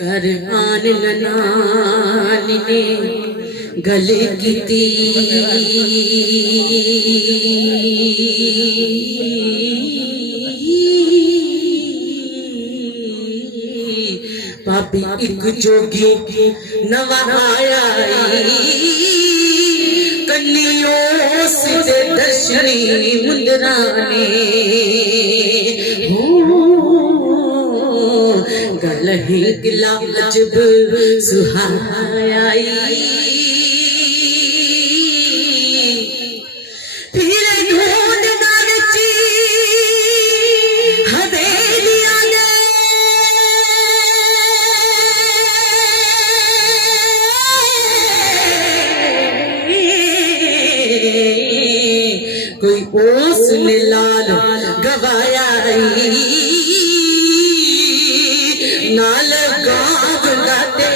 कर आन लनान ने गले की पापी एक जोगी नवाया कन्नियों से दर्शनी मुंदराने गलही गिला अजब सुहाई फिर ढूंढ नरची हवेलियां ने कोई ओस ने लाल गवाया नाल गाँव गाते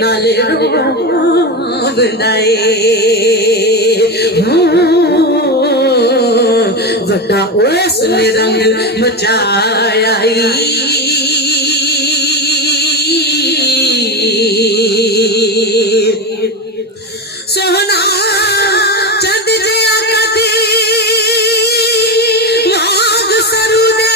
नाले रोग दाए वड्डा ओस ने रंग मचाया सोहना चंद जया कदी वाग सरू दे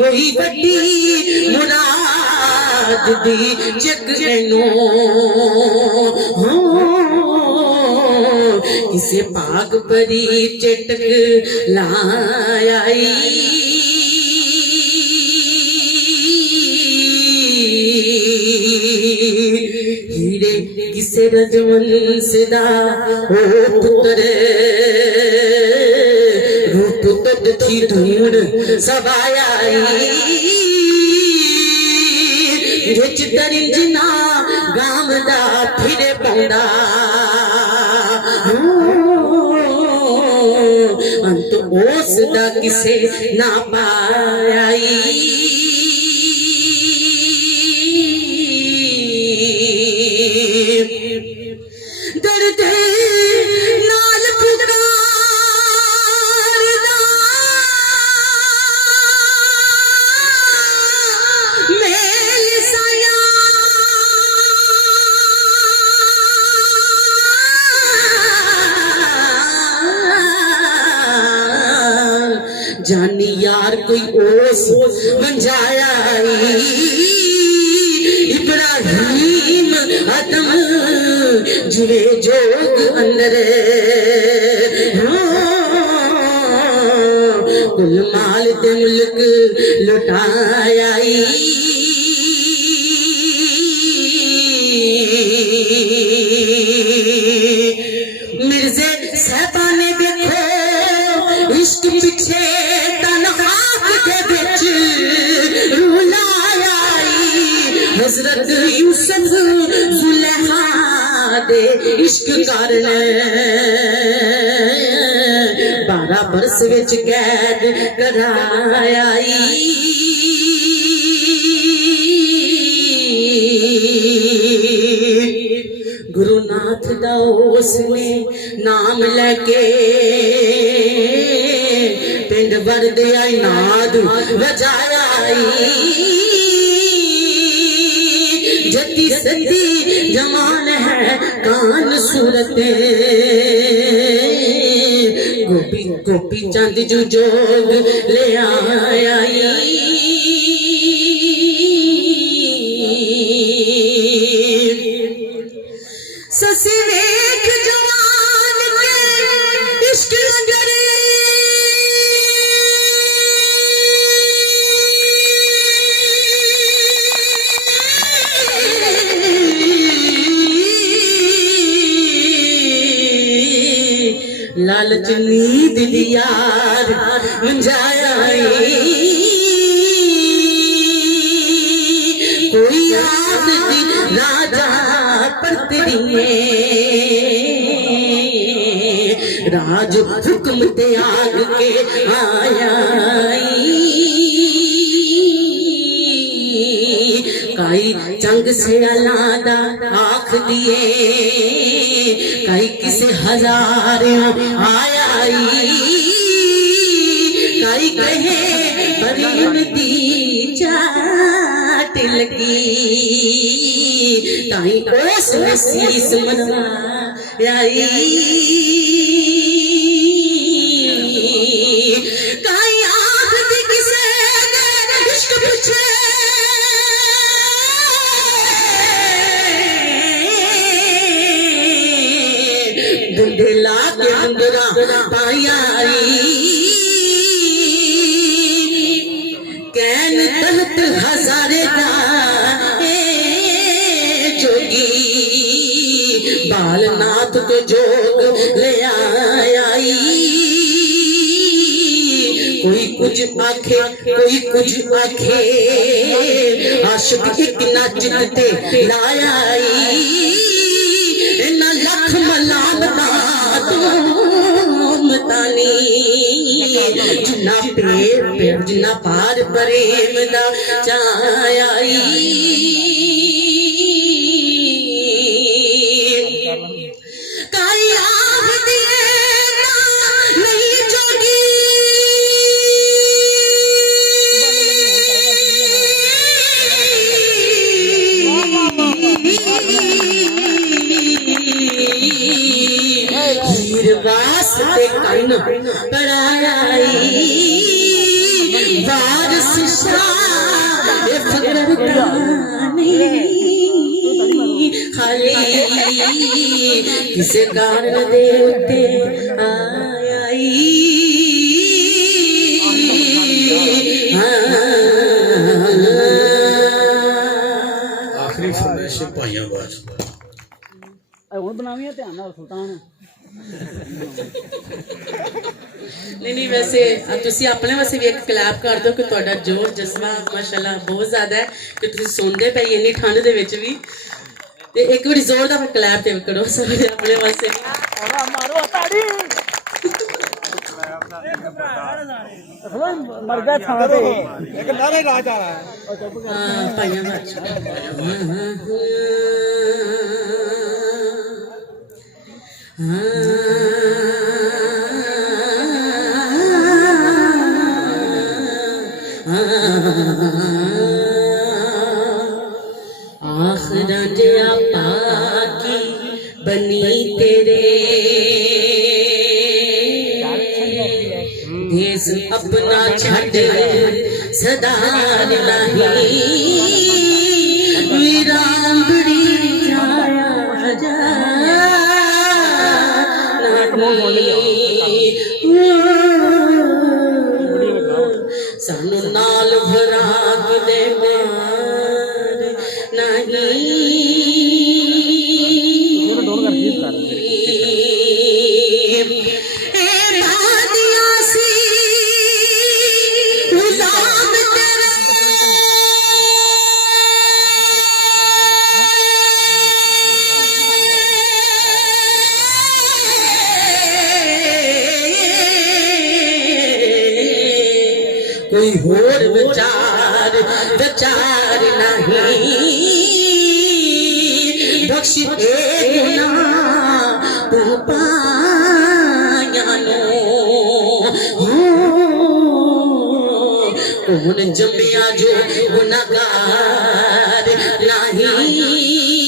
कोई बड़ी मुराद दी जगनो किसे पाग परी चटक लायाई हीरे किसे रजवंश दा ओ पुत्र रूप तद थी धूड़ सवायाई रिच दरिंजना गाम दा फिरे पौंदा अंत ओस दा किसे ना पायाई दर्द नाल पुकारदा मेल साया जानी यार कोई ओस मंजाया इब्राहिम अदम जुड़े जोग अंदर कुल माल दे मुल्क लुटाया मिर्जे साहबा ने देखो इश्क पीछे तनख्वाह के बिच रुलाया हजरत यूसुफ जुलेखा दे इश्क कारण 12 बरस विच कैद कराया गुरुनाथ दा उसने नाम लेके पिंड वरदिया नाद वजाया जती सती जमान है कान सूरत गोपी गोपी चंद जो जोग ले आया ससी वेख जवान के इश्क लंगरे लालच नींद यार मुंझाया कोई आदती राजा परतरिए राज हुक्म त्याग के आया काई जंग से अलादा आख दिए काई किसे हजारों आया काई कहे प्रेम दी चाट लगी ताई ओस में शीस मनवाई काई आख दी किसे इश्क पूछे बुंदेला के बुंदरा पायारी कैन तहत हजारे जोगी बालनाथ को जोग ले आई कोई कुछ आखे कोई कुछ आखे आशिक एक नाचते लाया न लख मलाम मतानी जिन्ना पेड़ जिन्ना पार प्रेम दा चाई काई आख दिए नहीं जोगी हीर वास्ते कन पढ़ाई वारस शाह फकर खाली किसे कारण दे उते आई आखिरी फरमाइश भाइयों वास्ते ਹੁਣ ਬਣਾਵੀਆਂ ਧਿਆਨ ਨਾਲ ਸੁਲਤਾਨ नहीं वैसे तुसी अपने वास्ते भी एक क्लैप कर दो कि तुहाडा जोर जज्बा माशाअल्लाह बहुत ज्यादा है कि तुसी सुनदे पई इन्नी ठंड दे विच भी ते एक बारी जोरदार क्लैप ते करो सब अपने वास्ते मारो ताड़ी मर गया था एक नारे राज आ रहा है भाइयों आखिर जया पाकी बनी तेरे देश अपना छड़ सदार नहीं वीरांबड़ी जाया जा सानू नाल भराग दे मार नहीं कोई होर विचार विचार नहीं बख्श गुनाह तू पाया नो कौन जमिया जो गुनाहगार नहीं